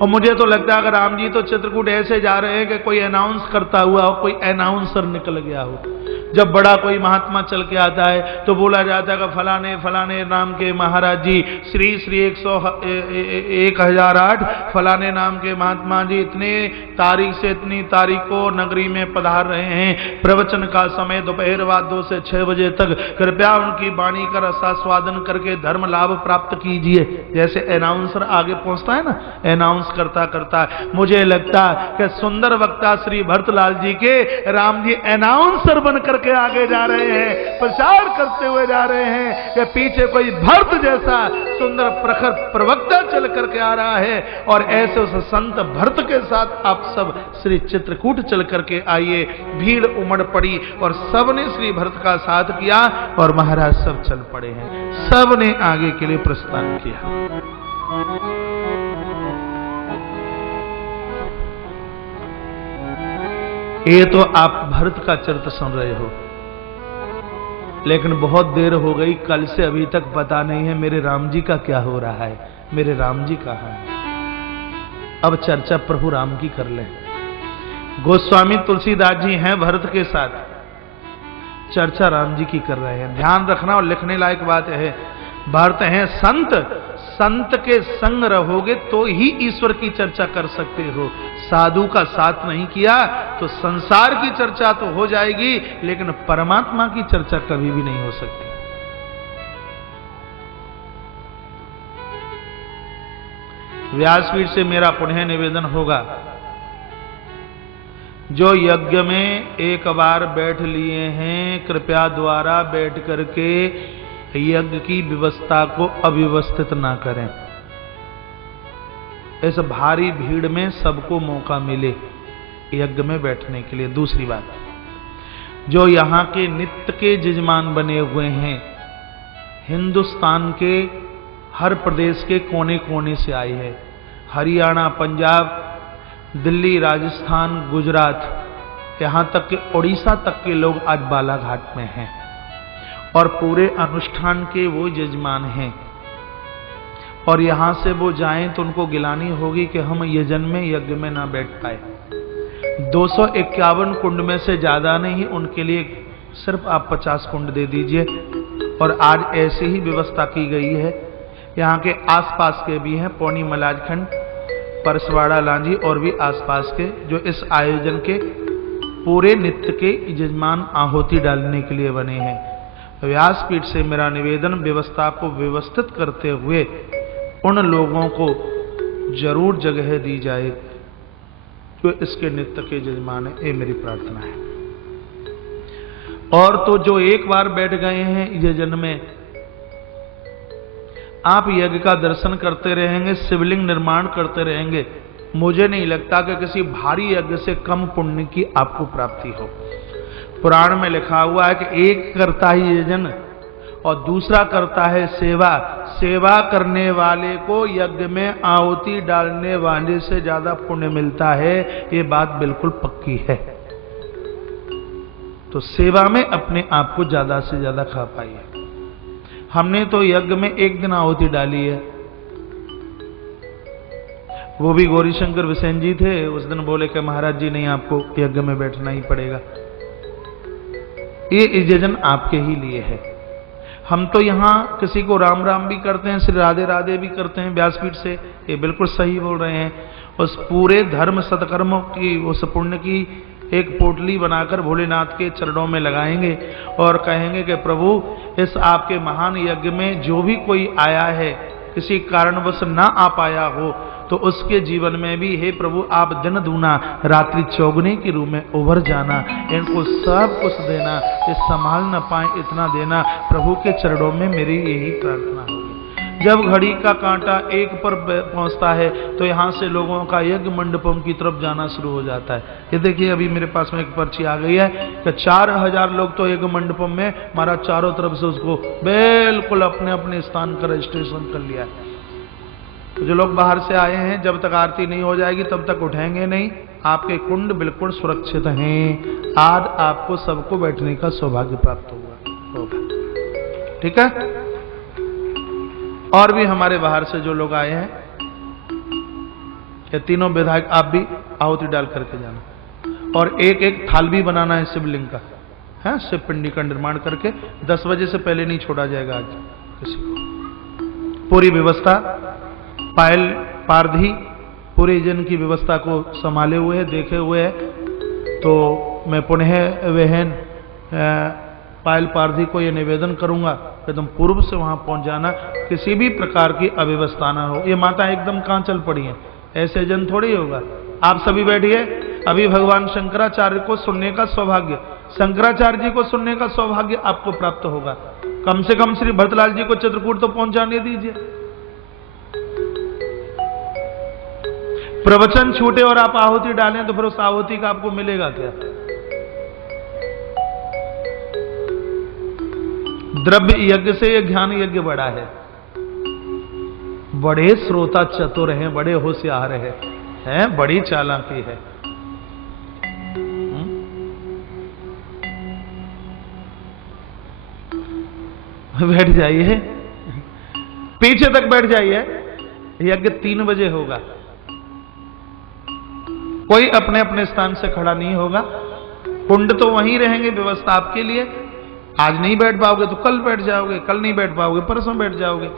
और मुझे तो लगता है अगर राम जी तो चित्रकूट ऐसे जा रहे हैं कि कोई अनाउंस करता हुआ हो, कोई अनाउंसर निकल गया हो। जब बड़ा कोई महात्मा चल के आता है तो बोला जाता है कि फलाने फलाने नाम के महाराज जी श्री श्री 1008 फलाने नाम के महात्मा जी इतने तारीख से इतनी तारीख को नगरी में पधार रहे हैं। प्रवचन का समय दोपहर बाद 2 से 6 बजे तक, कृपया उनकी वाणी का रसास्वादन करके धर्म लाभ प्राप्त कीजिए। जैसे अनाउंसर आगे पहुंचता है ना, अनाउंस करता करता, मुझे लगता है कि सुंदर वक्ता श्री भरतलाल जी के राम जी अनाउंसर बनकर के आगे जा रहे हैं, प्रचार करते हुए जा रहे हैं कि पीछे कोई भरत जैसा सुंदर प्रखर प्रवक्ता चल करके आ रहा है। और ऐसे उस संत भरत के साथ आप सब श्री चित्रकूट चल करके आइए। भीड़ उमड़ पड़ी और सबने श्री भरत का साथ किया और महाराज सब चल पड़े हैं, सबने आगे के लिए प्रस्थान किया। ये तो आप भरत का चरित्र सुन रहे हो, लेकिन बहुत देर हो गई, कल से अभी तक पता नहीं है मेरे राम जी का क्या हो रहा है, मेरे राम जी कहां है। अब चर्चा प्रभु राम की कर लें। गोस्वामी तुलसीदास जी हैं भरत के साथ, चर्चा राम जी की कर रहे हैं। ध्यान रखना और लिखने लायक बात है, भरत हैं संत, संत के संग रहोगे तो ही ईश्वर की चर्चा कर सकते हो। साधु का साथ नहीं किया तो संसार की चर्चा तो हो जाएगी, लेकिन परमात्मा की चर्चा कभी भी नहीं हो सकती। व्यासपीठ से मेरा पुनः निवेदन होगा, जो यज्ञ में एक बार बैठ लिए हैं, कृपया द्वारा बैठ करके यज्ञ की व्यवस्था को अव्यवस्थित ना करें। इस भारी भीड़ में सबको मौका मिले यज्ञ में बैठने के लिए। दूसरी बात, जो यहाँ के नित्य के जजमान बने हुए हैं, हिंदुस्तान के हर प्रदेश के कोने कोने से आए हैं, हरियाणा, पंजाब, दिल्ली, राजस्थान, गुजरात, यहाँ तक कि उड़ीसा तक के लोग आज बालाघाट में हैं और पूरे अनुष्ठान के वो यजमान हैं। और यहां से वो जाएं तो उनको गिलानी होगी कि हम यजन में यज्ञ में ना बैठ पाए। 251 कुंड में से ज्यादा नहीं, उनके लिए सिर्फ आप 50 कुंड दे दीजिए। और आज ऐसी ही व्यवस्था की गई है। यहाँ के आसपास के भी हैं, पौनी मलाजखंड, परसवाड़ा, लांजी और भी आसपास के, जो इस आयोजन के पूरे नित्य के यजमान आहुति डालने के लिए बने हैं। व्यासपीठ से मेरा निवेदन, व्यवस्था को व्यवस्थित करते हुए उन लोगों को जरूर जगह दी जाए जो इसके नित्य के यजमान है। ये मेरी प्रार्थना है। और तो जो एक बार बैठ गए हैं यजन में, आप यज्ञ का दर्शन करते रहेंगे, शिवलिंग निर्माण करते रहेंगे, मुझे नहीं लगता कि किसी भारी यज्ञ से कम पुण्य की आपको प्राप्ति हो। पुराण में लिखा हुआ है कि एक करता है यजन और दूसरा करता है सेवा। सेवा करने वाले को यज्ञ में आहुति डालने वाले से ज्यादा पुण्य मिलता है, ये बात बिल्कुल पक्की है। तो सेवा में अपने आप को ज्यादा से ज्यादा खा पाइए। हमने तो यज्ञ में एक दिन आहुति डाली है, वो भी गौरीशंकर बिसेन जी थे, उस दिन बोले कि महाराज जी नहीं, आपको यज्ञ में बैठना ही पड़ेगा। ये यजन आपके ही लिए है। हम तो यहाँ किसी को राम राम भी करते हैं, श्री राधे राधे भी करते हैं व्यासपीठ से, ये बिल्कुल सही बोल रहे हैं। उस पूरे धर्म सत्कर्मों की, उस पुण्य की एक पोटली बनाकर भोलेनाथ के चरणों में लगाएंगे और कहेंगे कि प्रभु, इस आपके महान यज्ञ में जो भी कोई आया है, किसी कारणवश ना आ पाया हो, तो उसके जीवन में भी हे प्रभु आप दिन दूना रात्रि चौगुने के रूप में उभर जाना, इनको सब कुछ देना, ये संभाल न पाए इतना देना। प्रभु के चरणों में मेरी यही प्रार्थना होगी। जब घड़ी का कांटा एक पर पहुंचता है तो यहाँ से लोगों का यज्ञ मंडपम की तरफ जाना शुरू हो जाता है। ये देखिए अभी मेरे पास में एक पर्ची आ गई है कि 4000 लोग तो यज्ञ मंडपम में हमारा चारों तरफ से उसको बिल्कुल अपने अपने स्थान का रजिस्ट्रेशन कर लिया है। जो लोग बाहर से आए हैं, जब तक आरती नहीं हो जाएगी तब तक उठेंगे नहीं। आपके कुंड बिल्कुल सुरक्षित हैं। आज आपको सबको बैठने का सौभाग्य प्राप्त होगा। ठीक है। और भी हमारे बाहर से जो लोग आए हैं, ये तीनों विधायक आप भी आहुति डाल करके जाना। और एक एक थाल भी बनाना है शिवलिंग का, है शिव पिंडी का निर्माण करके 10 बजे से पहले नहीं छोड़ा जाएगा आज किसी को। पूरी व्यवस्था पायल पारधी पूरे जन की व्यवस्था को संभाले हुए है, देखे हुए है। तो मैं पुनः वहन पायल पारधी को यह निवेदन करूंगा कि तुम पूर्व से वहां पहुंच जाना, किसी भी प्रकार की अव्यवस्था ना हो। ये माता एकदम कहां चल पड़ी है, ऐसे जन थोड़ी होगा। आप सभी बैठिए। अभी भगवान शंकराचार्य को सुनने का सौभाग्य, शंकराचार्य जी को सुनने का सौभाग्य आपको प्राप्त होगा। कम से कम श्री भरतलाल जी को चित्रकूट तो पहुंचाने दीजिए। प्रवचन छूटे और आप आहुति डालें तो फिर उस आहुति का आपको मिलेगा क्या? द्रव्य यज्ञ से यह ज्ञान यज्ञ बड़ा है। बड़े श्रोता चतुर हैं, बड़े होशियार हैं, बड़ी चालाकी है। बैठ जाइए, पीछे तक बैठ जाइए। यज्ञ 3 बजे होगा। कोई अपने अपने स्थान से खड़ा नहीं होगा। कुंड तो वहीं रहेंगे, व्यवस्था आपके लिए। आज नहीं बैठ पाओगे तो कल बैठ जाओगे, कल नहीं बैठ पाओगे परसों बैठ जाओगे।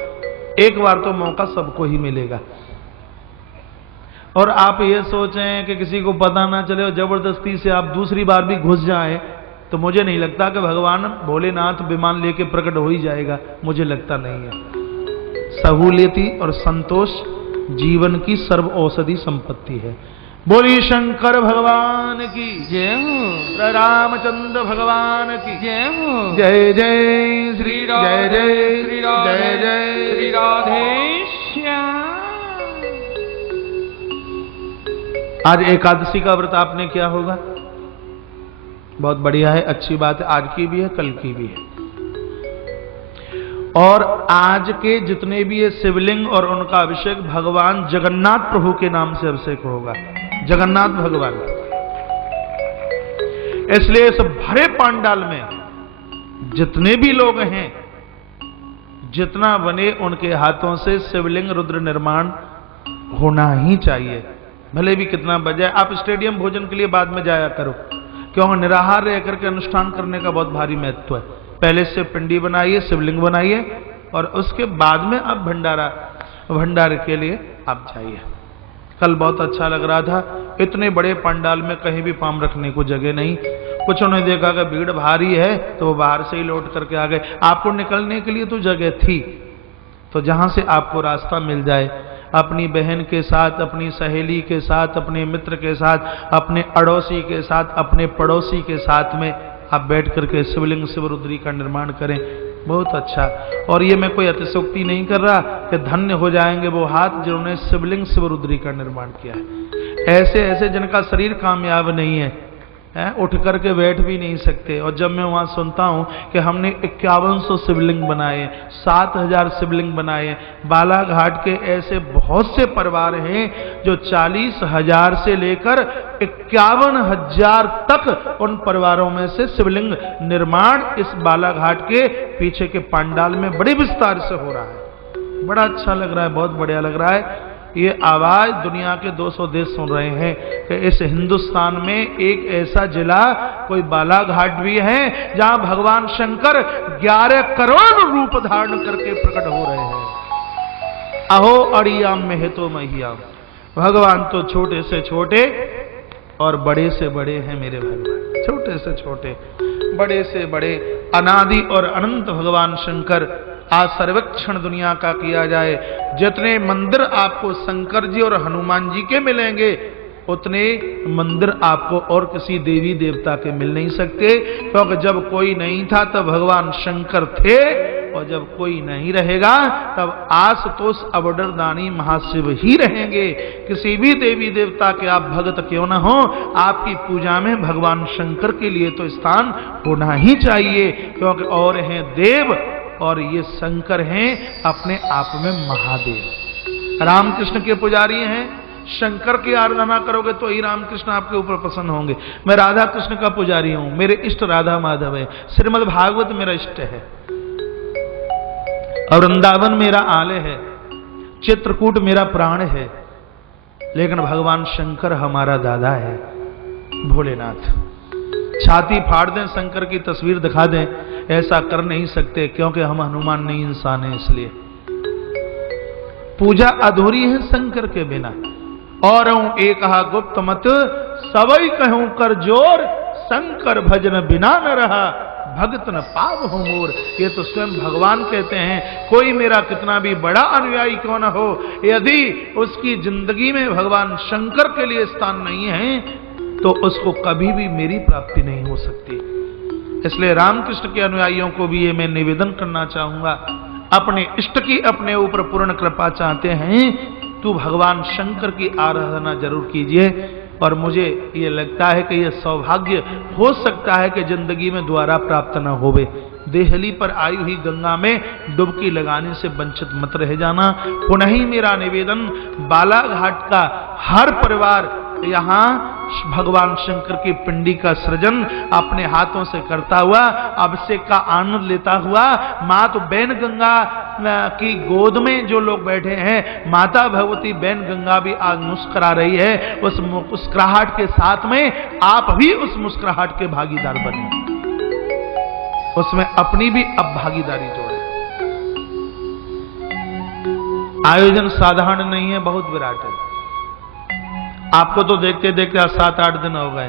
एक बार तो मौका सबको ही मिलेगा। और आप ये सोचें कि किसी को पता ना चले और जबरदस्ती से आप दूसरी बार भी घुस जाएं, तो मुझे नहीं लगता कि भगवान भोलेनाथ विमान लेके प्रकट हो ही जाएगा। मुझे लगता नहीं है। सहूलियती और संतोष जीवन की सर्व औषधि संपत्ति है। बोली शंकर भगवान की जय हो, रामचंद्र भगवान की जय हो। जय जय श्री जय जय श्री जय जय श्री राधे श्याम। आज एकादशी का व्रत आपने किया होगा, बहुत बढ़िया है, अच्छी बात है। आज की भी है, कल की भी है। और आज के जितने भी ये शिवलिंग और उनका अभिषेक भगवान जगन्नाथ प्रभु के नाम से अभिषेक होगा। जगन्नाथ भगवान। इसलिए इस भरे पांडाल में जितने भी लोग हैं, जितना बने उनके हाथों से शिवलिंग रुद्र निर्माण होना ही चाहिए। भले भी कितना बजाए। आप स्टेडियम भोजन के लिए बाद में जाया करो, क्योंकि निराहार रह करके अनुष्ठान करने का बहुत भारी महत्व है। पहले से पिंडी बनाइए, शिवलिंग बनाइए, और उसके बाद में आप भंडारे के लिए आप जाइए। कल बहुत अच्छा लग रहा था। इतने बड़े पंडाल में कहीं भी पांव रखने को जगह नहीं। कुछ उन्होंने देखा कि भीड़ भारी है तो वो बाहर से ही लौट करके आ गए। आपको निकलने के लिए तो जगह थी, तो जहां से आपको रास्ता मिल जाए, अपनी बहन के साथ, अपनी सहेली के साथ, अपने मित्र के साथ, अपने अड़ोसी के साथ, अपने पड़ोसी के साथ में आप बैठ करके शिवलिंग शिवरुद्री का निर्माण करें। बहुत अच्छा। और ये मैं कोई अतिशोक्ति नहीं कर रहा कि धन्य हो जाएंगे वो हाथ जिन्होंने शिवलिंग शिवरुद्री का निर्माण किया है। ऐसे ऐसे जिनका शरीर कामयाब नहीं है, उठ करके बैठ भी नहीं सकते। और जब मैं वहां सुनता हूं कि हमने 5100 शिवलिंग बनाए, 7000 शिवलिंग बनाए, बालाघाट के ऐसे बहुत से परिवार हैं जो 40,000 से लेकर 51,000 तक उन परिवारों में से शिवलिंग निर्माण इस बालाघाट के पीछे के पंडाल में बड़े विस्तार से हो रहा है। बड़ा अच्छा लग रहा है, बहुत बढ़िया लग रहा है। ये आवाज दुनिया के 200 देश सुन रहे हैं कि इस हिंदुस्तान में एक ऐसा जिला, कोई बालाघाट भी है, जहां भगवान शंकर 11 करोड़ रूप धारण करके प्रकट हो रहे हैं। अहो अड़ियाम में तो महियाम। भगवान तो छोटे से छोटे और बड़े से बड़े हैं मेरे भगवान। छोटे से छोटे, बड़े से बड़े, अनादि और अनंत भगवान शंकर। आज सर्वेक्षण दुनिया का किया जाए, जितने मंदिर आपको शंकर जी और हनुमान जी के मिलेंगे, उतने मंदिर आपको और किसी देवी देवता के मिल नहीं सकते। क्योंकि जब कोई नहीं था तब भगवान शंकर थे, और जब कोई नहीं रहेगा तब आशुतोष अवडरदानी महाशिव ही रहेंगे। किसी भी देवी देवता के आप भक्त क्यों न हो, आपकी पूजा में भगवान शंकर के लिए तो स्थान होना ही चाहिए। क्योंकि और हैं देव और ये शंकर हैं अपने आप में महादेव। रामकृष्ण के पुजारी हैं, शंकर की आराधना करोगे तो ही रामकृष्ण आपके ऊपर प्रसन्न होंगे। मैं राधा कृष्ण का पुजारी हूं, मेरे इष्ट राधा माधव है। श्रीमद् भागवत मेरा इष्ट है, और वृंदावन मेरा आलय है, चित्रकूट मेरा प्राण है। लेकिन भगवान शंकर हमारा दादा है, भोलेनाथ। छाती फाड़ दें, शंकर की तस्वीर दिखा दें, ऐसा कर नहीं सकते, क्योंकि हम हनुमान नहीं इंसान हैं। इसलिए पूजा अधूरी है शंकर के बिना। और एक गुप्त मत सबई कहूं कर जोर, शंकर भजन बिना न रहा, भगत न पाव हो मोर। ये तो स्वयं भगवान कहते हैं, कोई मेरा कितना भी बड़ा अनुयायी क्यों न हो, यदि उसकी जिंदगी में भगवान शंकर के लिए स्थान नहीं है तो उसको कभी भी मेरी प्राप्ति नहीं हो सकती। इसलिए रामकृष्ण के अनुयायियों को भी ये मैं निवेदन करना चाहूंगा, अपने इष्ट की अपने ऊपर पूर्ण कृपा चाहते हैं तो भगवान शंकर की आराधना जरूर कीजिए। और मुझे ये लगता है कि यह सौभाग्य हो सकता है कि जिंदगी में दोबारा प्राप्त न होवे। देहली पर आई हुई गंगा में डुबकी लगाने से वंचित मत रह जाना। पुनः ही मेरा निवेदन, बालाघाट का हर परिवार यहाँ भगवान शंकर की पिंडी का सृजन अपने हाथों से करता हुआ, अभिषेक का आनंद लेता हुआ, माता बैन गंगा की गोद में जो लोग बैठे हैं, माता भगवती बैन गंगा भी आज मुस्कुरा रही है। उस मुस्कुराहट के साथ में आप भी उस मुस्कुराहट के भागीदार बने, उसमें अपनी भी अब भागीदारी जोड़े। आयोजन साधारण नहीं है, बहुत विराट है। आपको तो देखते देखते 7-8 दिन हो गए।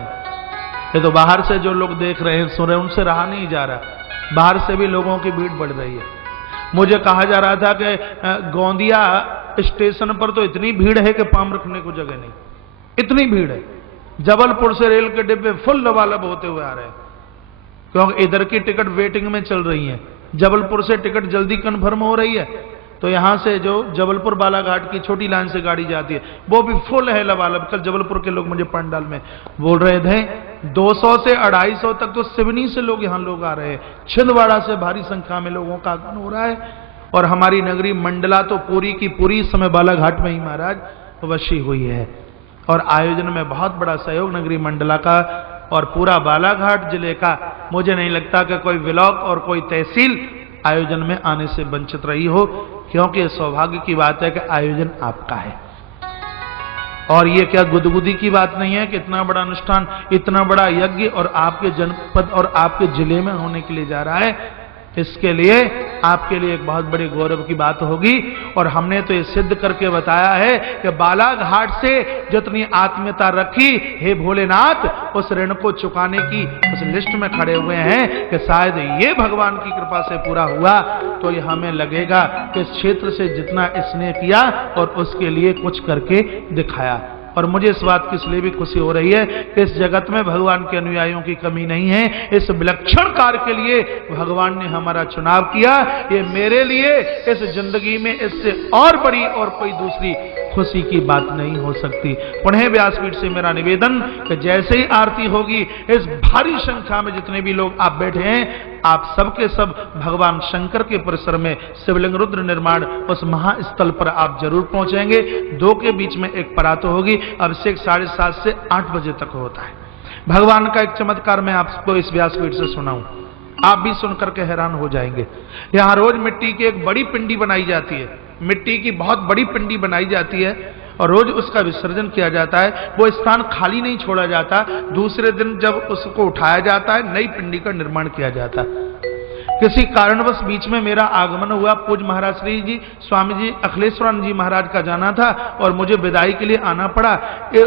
ये तो बाहर से जो लोग देख रहे हैं, सुन रहे हैं, उनसे रहा नहीं जा रहा। बाहर से भी लोगों की भीड़ बढ़ रही है। मुझे कहा जा रहा था कि गोंदिया स्टेशन पर तो इतनी भीड़ है कि पांव रखने को जगह नहीं, इतनी भीड़ है। जबलपुर से रेल के डिब्बे फुल लबालब होते हुए आ रहे हैं, क्योंकि इधर की टिकट वेटिंग में चल रही है। जबलपुर से टिकट जल्दी कन्फर्म हो रही है, तो यहां से जो जबलपुर बालाघाट की छोटी लाइन से गाड़ी जाती है वो भी फुल है लबालब। कल जबलपुर के लोग मुझे पंडाल में बोल रहे थे 200 से 250 तक तो सिवनी से लोग यहाँ लोग आ रहे हैं। छिंदवाड़ा से भारी संख्या में लोगों का आगमन हो रहा है। और हमारी नगरी मंडला तो पूरी की पूरी इस समय बालाघाट में ही महाराज वशी हुई है। और आयोजन में बहुत बड़ा सहयोग नगरी मंडला का और पूरा बालाघाट जिले का। मुझे नहीं लगता कि कोई ब्लॉक और कोई तहसील आयोजन में आने से वंचित रही हो, क्योंकि सौभाग्य की बात है कि आयोजन आपका है। और ये क्या गुदगुदी की बात नहीं है कि इतना बड़ा अनुष्ठान, इतना बड़ा यज्ञ और आपके जनपद और आपके जिले में होने के लिए जा रहा है। इसके लिए आपके लिए एक बहुत बड़ी गौरव की बात होगी। और हमने तो ये सिद्ध करके बताया है कि बालाघाट से जितनी आत्मीयता रखी, हे भोलेनाथ उस ऋण को चुकाने की उस लिस्ट में खड़े हुए हैं कि शायद ये भगवान की कृपा से पूरा हुआ। तो ये हमें लगेगा कि इस क्षेत्र से जितना स्नेह किया और उसके लिए कुछ करके दिखाया। और मुझे इस बात की इसलिए भी खुशी हो रही है कि इस जगत में भगवान के अनुयायियों की कमी नहीं है। इस विलक्षण कार्य के लिए भगवान ने हमारा चुनाव किया। ये मेरे लिए इस जिंदगी में इससे और बड़ी और कोई दूसरी खुशी की बात नहीं हो सकती। पुनः व्यासपीठ से मेरा निवेदन कि जैसे ही आरती होगी, इस भारी संख्या में जितने भी लोग आप बैठे हैं, आप सबके सब भगवान शंकर के परिसर में शिवलिंग रुद्र निर्माण उस महास्थल पर आप जरूर पहुंचेंगे। 2 के बीच में एक परातो होगी। अभिषेक 7:30 से 8 बजे तक होता है। भगवान का एक चमत्कार मैं आपको इस व्यासपीठ से सुनाऊं, आप भी सुनकर के हैरान हो जाएंगे। यहां रोज मिट्टी की एक बड़ी पिंडी बनाई जाती है, मिट्टी की बहुत बड़ी पिंडी बनाई जाती है और रोज उसका विसर्जन किया जाता है। वो स्थान खाली नहीं छोड़ा जाता। दूसरे दिन जब उसको उठाया जाता है, नई पिंडी का निर्माण किया जाता है। किसी कारणवश बीच में मेरा आगमन हुआ, पूज्य महाराज श्री जी स्वामी जी अखिलेश्वरानंद जी महाराज का जाना था और मुझे विदाई के लिए आना पड़ा।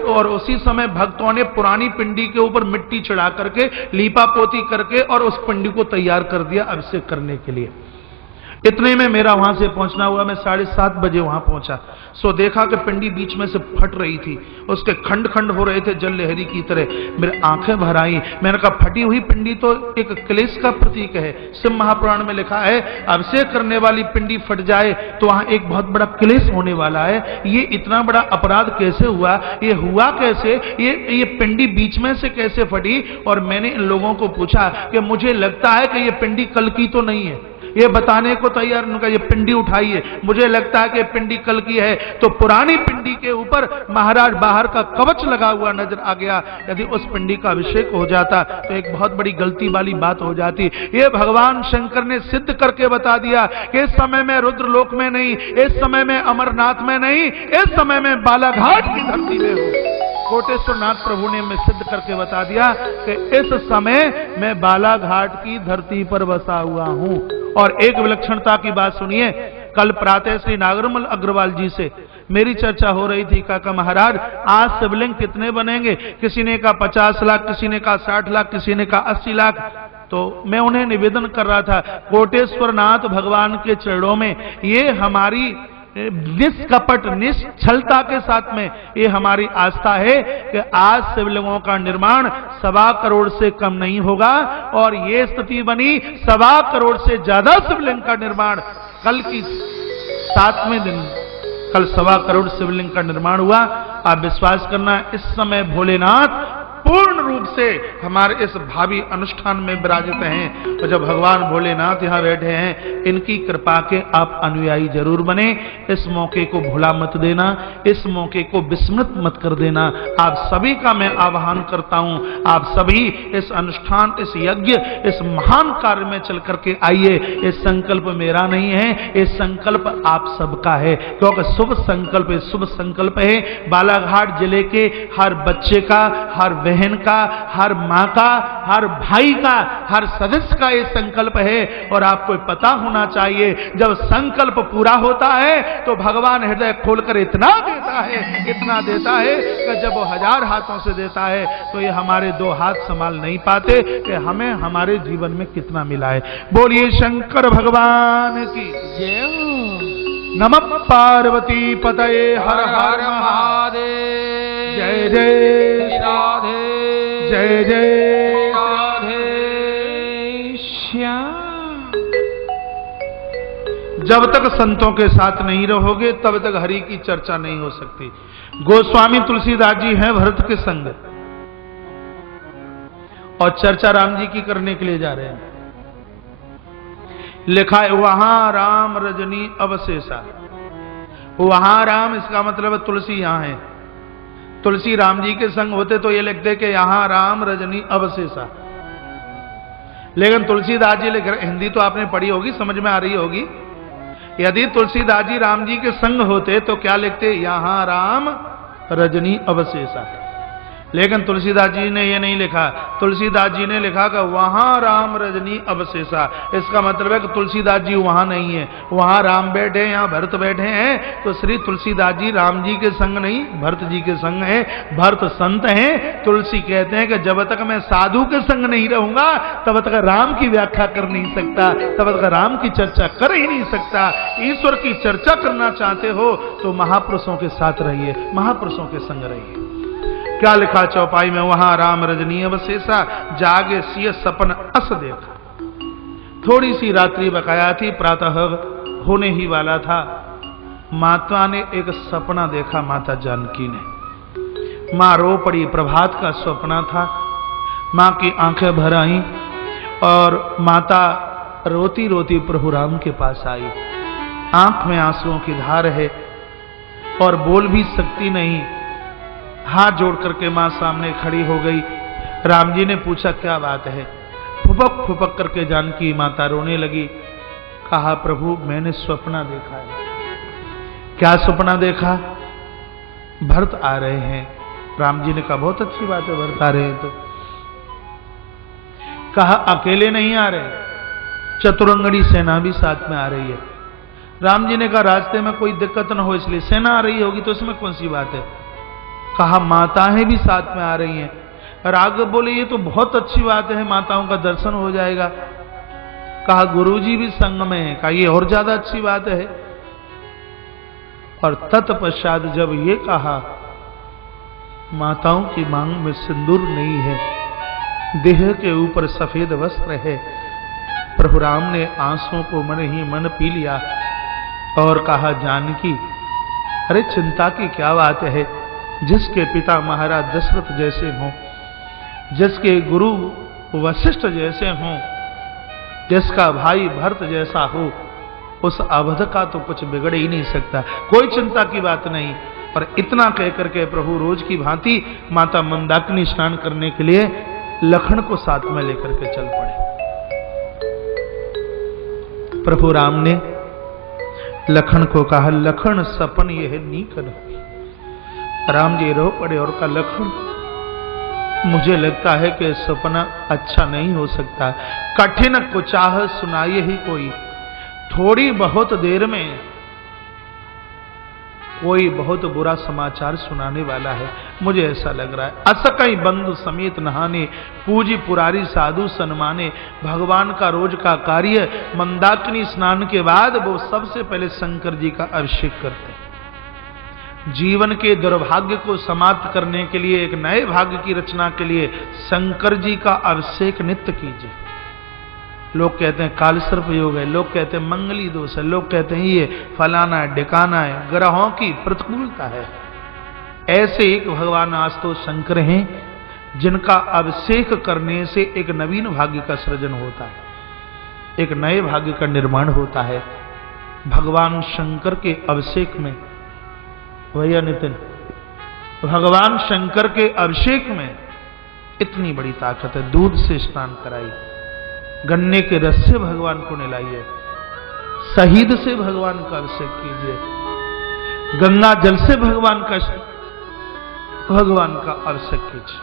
और उसी समय भक्तों ने पुरानी पिंडी के ऊपर मिट्टी चढ़ा करके लीपा पोती करके और उस पिंडी को तैयार कर दिया अभिषेक करने के लिए। इतने में मेरा वहां से पहुंचना हुआ। मैं 7:30 बजे वहां पहुंचा। सो देखा कि पिंडी बीच में से फट रही थी, उसके खंड खंड हो रहे थे जल लहरी की तरह। मेरी आंखें भर आई। मैंने कहा फटी हुई पिंडी तो एक क्लेश का प्रतीक है। शिव महापुराण में लिखा है अभिषेक करने वाली पिंडी फट जाए तो वहां एक बहुत बड़ा क्लेश होने वाला है। ये इतना बड़ा अपराध कैसे हुआ, ये हुआ कैसे, ये पिंडी बीच में से कैसे फटी। और मैंने इन लोगों को पूछा कि मुझे लगता है कि ये पिंडी कल की तो नहीं है, ये बताने को तैयार, उनका ये पिंडी उठाइए, मुझे लगता है कि पिंडी कल की है। तो पुरानी पिंडी के ऊपर महाराज बाहर का कवच लगा हुआ नजर आ गया। यदि उस पिंडी का अभिषेक हो जाता तो एक बहुत बड़ी गलती वाली बात हो जाती। ये भगवान शंकर ने सिद्ध करके बता दिया कि इस समय में रुद्रलोक में नहीं, इस समय में अमरनाथ में नहीं, इस समय में बालाघाट की धरती में हूं। कोटेश्वर नाथ प्रभु ने मैं सिद्ध करके बता दिया कि इस समय मैं बालाघाट की धरती पर बसा हुआ हूं। और एक विलक्षणता की बात सुनिए, कल प्रातः श्री नागरमल अग्रवाल जी से मेरी चर्चा हो रही थी। काका महाराज आज शिवलिंग कितने बनेंगे? किसी ने कहा 50 लाख, किसी ने कहा 60 लाख, किसी ने कहा 80 लाख। तो मैं उन्हें निवेदन कर रहा था, कोटेश्वर नाथ भगवान के चरणों में ये हमारी निष्कपट निश्चलता के साथ में ये हमारी आस्था है कि आज शिवलिंगों का निर्माण 1.25 करोड़ से कम नहीं होगा। और ये स्थिति बनी 1.25 करोड़ से ज्यादा शिवलिंग का निर्माण कल की 7वें दिन, कल 1.25 करोड़ शिवलिंग का निर्माण हुआ। आप विश्वास करना, इस समय भोलेनाथ पूर्ण रूप से हमारे इस भावी अनुष्ठान में विराजित हैं। तो जब भगवान भोलेनाथ यहाँ बैठे हैं, इनकी कृपा के आप अनुयायी जरूर बने। इस मौके को भुला मत देना, इस मौके को विस्मृत मत कर देना। आप सभी का मैं आह्वान करता हूं, आप सभी इस अनुष्ठान, इस यज्ञ, इस महान कार्य में चल करके आइए। ये संकल्प मेरा नहीं है, ये संकल्प आप सबका है, क्योंकि शुभ संकल्प, शुभ संकल्प है बालाघाट जिले के हर बच्चे का, हर बहन का, हर मां का, हर भाई का, हर सदस्य का ये संकल्प है। और आपको पता होना चाहिए, जब संकल्प पूरा होता है तो भगवान हृदय खोलकर इतना देता है, इतना देता है कि जब वो 1000 हाथों से देता है तो ये हमारे 2 हाथ संभाल नहीं पाते कि हमें हमारे जीवन में कितना मिला है। बोलिए शंकर भगवान की जय हो। नमः पार्वती पतये हर हर महादेव। जय जय राधे, जय जय राधे श्याम। जब तक संतों के साथ नहीं रहोगे तब तक हरि की चर्चा नहीं हो सकती। गोस्वामी तुलसीदास जी हैं भरत के संग और चर्चा राम जी की करने के लिए जा रहे हैं। लिखा है वहां राम रजनी अवशेषा। वहां राम, इसका मतलब तुलसी यहां है। तुलसी राम जी के संग होते तो ये लिखते कि यहां राम रजनी अवशेषा। लेकिन तुलसीदास जी लिख रहे, हिंदी तो आपने पढ़ी होगी, समझ में आ रही होगी। यदि तुलसीदास जी राम जी के संग होते तो क्या लिखते? यहां राम रजनी अवशेषा। लेकिन तुलसीदास जी ने यह नहीं लिखा। तुलसीदास जी ने लिखा कि वहां राम रजनी अवशेषा। इसका मतलब है कि तुलसीदास जी वहां नहीं है, वहां राम बैठे हैं, यहां भरत बैठे हैं। तो श्री तुलसीदास जी राम जी के संग नहीं, भरत जी के संग है। भरत संत हैं। तुलसी कहते हैं कि जब तक मैं साधु के संग नहीं रहूंगा तब तक राम की व्याख्या कर नहीं सकता, तब तक राम की चर्चा कर ही नहीं सकता। ईश्वर की चर्चा करना चाहते हो तो महापुरुषों के साथ रहिए, महापुरुषों के संग रहिए। क्या लिखा चौपाई में? वहां राम रजनी अवशेषा, जागे सिय सपन अस देखा। थोड़ी सी रात्रि बकाया थी, प्रातः होने ही वाला था। माता ने एक सपना देखा, माता जानकी ने। मां रो पड़ी, प्रभात का सपना था। मां की आंखें भर आई और माता रोती रोती प्रभु राम के पास आई। आंख में आंसुओं की धार है और बोल भी सकती नहीं। हाथ जोड़ करके मां सामने खड़ी हो गई। राम जी ने पूछा क्या बात है? फुपक फुपक करके जानकी माता रोने लगी। कहा प्रभु मैंने सपना देखा है। क्या सपना देखा? भरत आ रहे हैं। राम जी ने कहा बहुत अच्छी बात है, भरत आ रहे हैं। तो कहा अकेले नहीं आ रहे, चतुरंगड़ी सेना भी साथ में आ रही है। राम जी ने कहा रास्ते में कोई दिक्कत न हो इसलिए सेना आ रही होगी तो इसमें कौन सी बात है। कहा माताएं भी साथ में आ रही हैं। राघव बोले ये तो बहुत अच्छी बात है, माताओं का दर्शन हो जाएगा। कहा गुरुजी भी संग में है। कहा ये और ज्यादा अच्छी बात है। और तत्पश्चात जब ये कहा माताओं की मांग में सिंदूर नहीं है, देह के ऊपर सफेद वस्त्र है, प्रभु राम ने आंसुओं को मन ही मन पी लिया और कहा जानकी अरे चिंता की क्या बात है। जिसके पिता महाराज दशरथ जैसे हों, जिसके गुरु वशिष्ठ जैसे हों, जिसका भाई भरत जैसा हो, उस अवध का तो कुछ बिगड़ ही नहीं सकता, कोई चिंता की बात नहीं। और इतना कहकर के प्रभु रोज की भांति माता मंदाकिनी स्नान करने के लिए लखन को साथ में लेकर के चल पड़े। प्रभु राम ने लखन को कहा, लखन सपन यह नीकन। राम जी रो पड़े और कहा, लखन मुझे लगता है कि सपना अच्छा नहीं हो सकता। कठिन कुचाह सुनाई ही कोई, थोड़ी बहुत देर में कोई बहुत बुरा समाचार सुनाने वाला है, मुझे ऐसा लग रहा है। असकई बंधु समेत नहाने, पूजी पुरारी साधु सन्माने। भगवान का रोज का कार्य मंदाकिनी स्नान के बाद वो सबसे पहले शंकर जी का अभिषेक करते हैं। जीवन के दुर्भाग्य को समाप्त करने के लिए, एक नए भाग्य की रचना के लिए शंकर जी का अभिषेक नित्य कीजिए। लोग कहते हैं कालसर्प योग है, लोग कहते हैं मंगली दोष है, लोग कहते हैं ये फलाना है ढिकाना है, ग्रहों की प्रतिकूलता है। ऐसे एक भगवान आज तो शंकर हैं जिनका अभिषेक करने से एक नवीन भाग्य का सृजन होता है, एक नए भाग्य का निर्माण होता है। भगवान शंकर के अभिषेक में, भैया नितिन, भगवान शंकर के अभिषेक में इतनी बड़ी ताकत है। दूध से स्नान कराई, गन्ने के रस से भगवान को नहलाइए, शहीद से भगवान का अभिषेक कीजिए, गंगा जल से भगवान का अभिषेक कीजिए।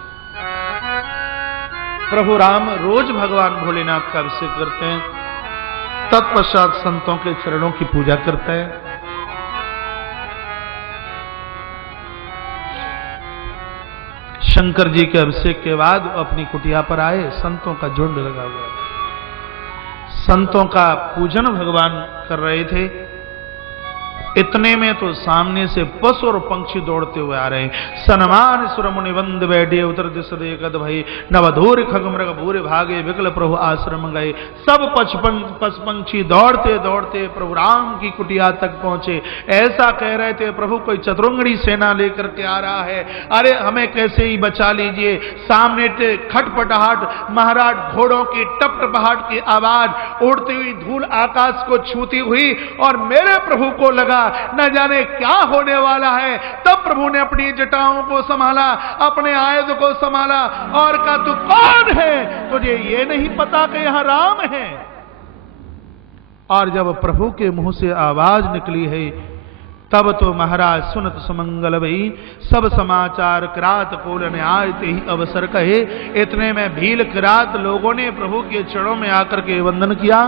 प्रभु राम रोज भगवान भोलेनाथ का अभिषेक करते हैं, तत्पश्चात संतों के चरणों की पूजा करते हैं। शंकर जी के अभिषेक के बाद अपनी कुटिया पर आए, संतों का झुंड लगा हुआ है, संतों का पूजन भगवान कर रहे थे। इतने में तो सामने से पशु और पंक्षी दौड़ते हुए आ रहे हैं। सनमान सुर मुनि बंद बैठे, उतर दिस देखत भई, नवधूर खग मृग भूरे भागे, विकल प्रभु आश्रम गए। सब पशु पंक्षी दौड़ते दौड़ते प्रभु राम की कुटिया तक पहुंचे। ऐसा कह रहे थे, प्रभु कोई चतुरंगड़ी सेना लेकर के आ रहा है, अरे हमें कैसे ही बचा लीजिए। सामने से खटपटाहट, महाराज घोड़ों की टपटपहाट की आवाज, उड़ती हुई धूल आकाश को छूती हुई, और मेरे प्रभु को लगा न जाने क्या होने वाला है। तब प्रभु ने अपनी जटाओं को संभाला, अपने आयुध को संभाला और कहा, तू कौन है? तुझे ये नहीं पता कि यहां राम है? और जब प्रभु के मुंह से आवाज निकली है, तब तो महाराज सुनत सुमंगल भई, सब समाचार किरात कोल ने आयते ही अवसर कहे। इतने में भील किरात लोगों ने प्रभु के चरणों में आकर के वंदन किया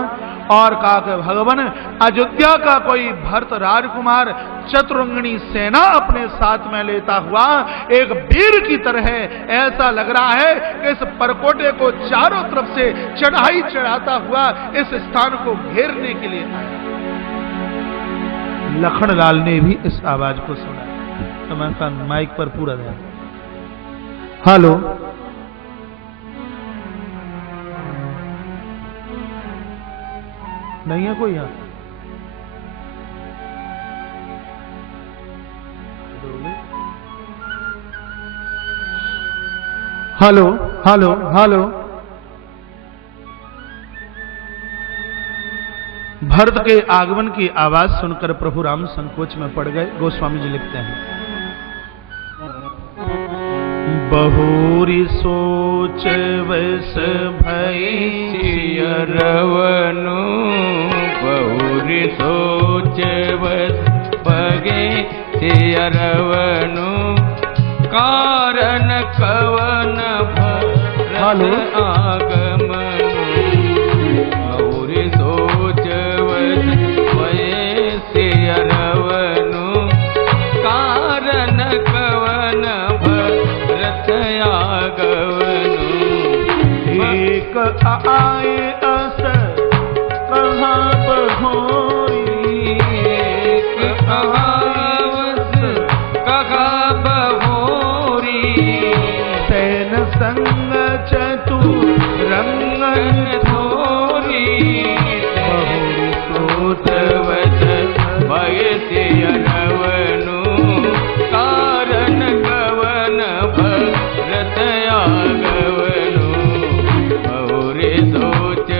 और कहा कि भगवान, अयोध्या का कोई भरत राजकुमार चतुरंगनी सेना अपने साथ में लेता हुआ एक वीर की तरह है। ऐसा लग रहा है कि इस परकोटे को चारों तरफ से चढ़ाई चढ़ाता हुआ इस स्थान को घेरने के लिए आया। लखनलाल ने भी इस आवाज को सुना, तो मैं कहा माइक पर पूरा ध्यान। हेलो, नहीं है कोई यहां? Hello hello hello. भरत के आगमन की आवाज सुनकर प्रभु राम संकोच में पड़ गए। गोस्वामी जी लिखते हैं, बहुरी सोच वैस भई रवनु, बहुरी सोच वैस भगे रवनु, कारण कवन भरत आगमनु, बहुरी सोच वैस भई रवनु, कारण कवन भरत आगमनु, एक आए अस कहाँ बहोरी, एक आवस कहाँ बहोरी, सैन संग चतुरंग थोरी, बहुरी सोच वस भय रवनु, कारण कवन भरत आगमनु, बहुरी सोच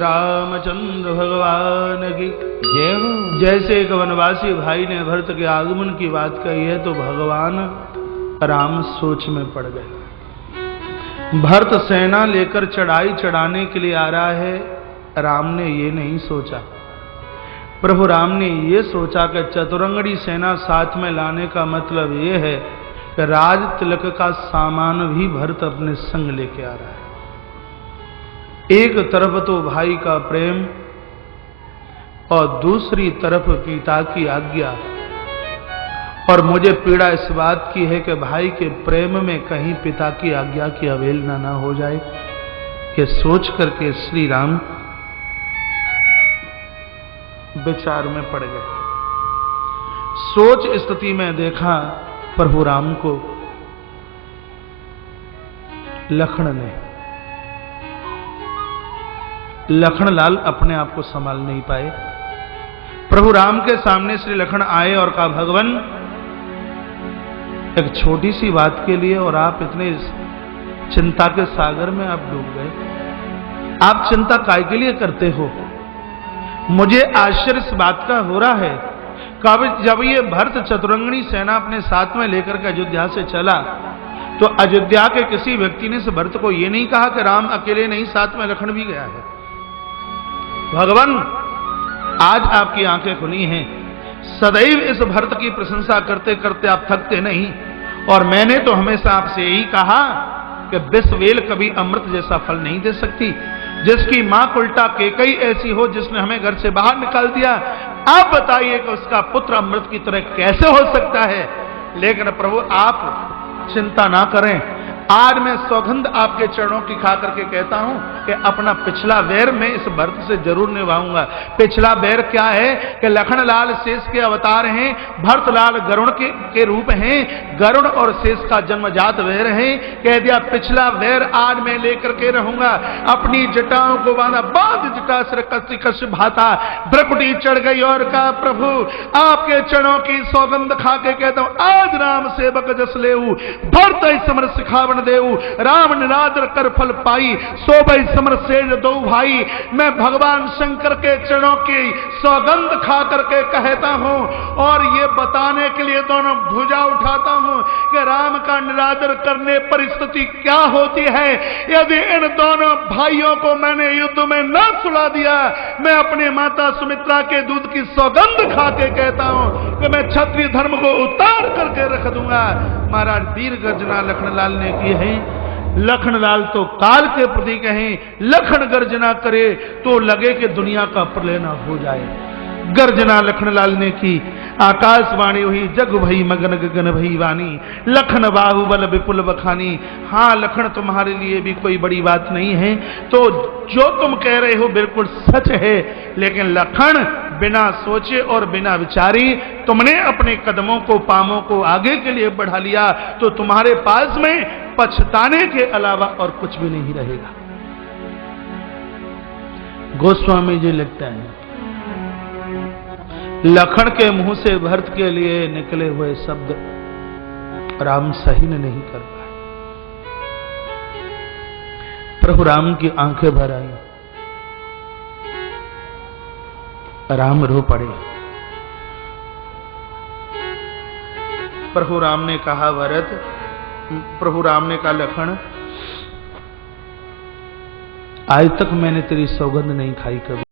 रामचंद्र भगवान की जय हो। जैसे एक वनवासी भाई ने भरत के आगमन की बात कही है तो भगवान राम सोच में पड़ गए। भरत सेना लेकर चढ़ाई चढ़ाने के लिए आ रहा है, राम ने ये नहीं सोचा। प्रभु राम ने ये सोचा कि चतुरंगड़ी सेना साथ में लाने का मतलब ये है कि राज तिलक का सामान भी भरत अपने संग लेके आ रहा है। एक तरफ तो भाई का प्रेम और दूसरी तरफ पिता की आज्ञा, और मुझे पीड़ा इस बात की है कि भाई के प्रेम में कहीं पिता की आज्ञा की अवहेलना ना हो जाए। कि सोच करके श्री राम विचार में पड़ गए। सोच स्थिति में देखा प्रभु राम को लखन ने। लखनलाल अपने आप को संभाल नहीं पाए। प्रभु राम के सामने श्री लखन आए और कहा, भगवान एक छोटी सी बात के लिए और आप इतने चिंता के सागर में आप डूब गए। आप चिंता काय के लिए करते हो? मुझे आश्चर्य इस बात का हो रहा है, कब जब ये भरत चतुरंगनी सेना अपने साथ में लेकर के अयोध्या से चला तो अयोध्या के किसी व्यक्ति ने इस भरत को ये नहीं कहा कि राम अकेले नहीं, साथ में लखन भी गया है। भगवान आज आपकी आंखें खुली हैं, सदैव इस भरत की प्रशंसा करते करते आप थकते नहीं, और मैंने तो हमेशा आपसे यही कहा कि विषवेल कभी अमृत जैसा फल नहीं दे सकती। जिसकी मां उल्टा केकई ऐसी हो जिसने हमें घर से बाहर निकाल दिया, आप बताइए कि उसका पुत्र अमृत की तरह कैसे हो सकता है? लेकिन प्रभु आप चिंता ना करें, आज मैं सौगंध आपके चरणों की खा करके कहता हूं कि अपना पिछला वैर मैं इस भरत से जरूर निभाऊंगा। पिछला वैर क्या है कि लखनलाल शेष के अवतार हैं, भरतलाल गरुण के रूप हैं, गरुड़ और शेष का जन्मजात वैर है। कह दिया पिछला वैर आज मैं लेकर के रहूंगा। अपनी जटाओं को बांधा, बांध जटा सिर कस कस भाता, भ्रकुटी चढ़ गई और कहा, प्रभु आपके चरणों की सौगंध खा के कहता हूं आज राम सेवक जस लेऊ, भरत समर सिखावन देऊ, राम निरादर कर फल पाई, सोबई समर सेज दो भाई। मैं भगवान शंकर के चरणों की सौगंध खा करके कहता हूं और ये बताने के लिए दोनों भुजा उठाता हूं कि राम का निरादर करने पर स्थिति क्या होती है। यदि इन दोनों भाइयों को मैंने युद्ध में न सुला दिया, मैं अपने माता सुमित्रा के दूध की सौगंध खा के कहता हूं कि मैं क्षत्रिय धर्म को उतार करके रख दूंगा। महाराज वीर गर्जना लखनलाल ने की है। लखनलाल तो काल के प्रतीक हैं, लखन गर्जना करे तो लगे कि दुनिया का प्रलय न हो जाए। गर्जना लखनलाल ने की, आकाशवाणी हुई, जग भई मगन गगन भई वाणी, लखन बाहुबल विपुल बखानी। हाँ लखन, तुम्हारे लिए भी कोई बड़ी बात नहीं है, तो जो तुम कह रहे हो बिल्कुल सच है, लेकिन लखन बिना सोचे और बिना विचारी तुमने अपने कदमों को पामों को आगे के लिए बढ़ा लिया, तो तुम्हारे पास में पछताने के अलावा और कुछ भी नहीं रहेगा। गोस्वामी जी लिखते हैं, लखन के मुंह से भरत के लिए निकले हुए शब्द राम सहन नहीं कर पाए। प्रभु राम की आंखें भर आई, राम रो पड़े। प्रभु राम ने कहा, भरत, प्रभु राम ने कहा, लखन आज तक मैंने तेरी सौगंध नहीं खाई कभी।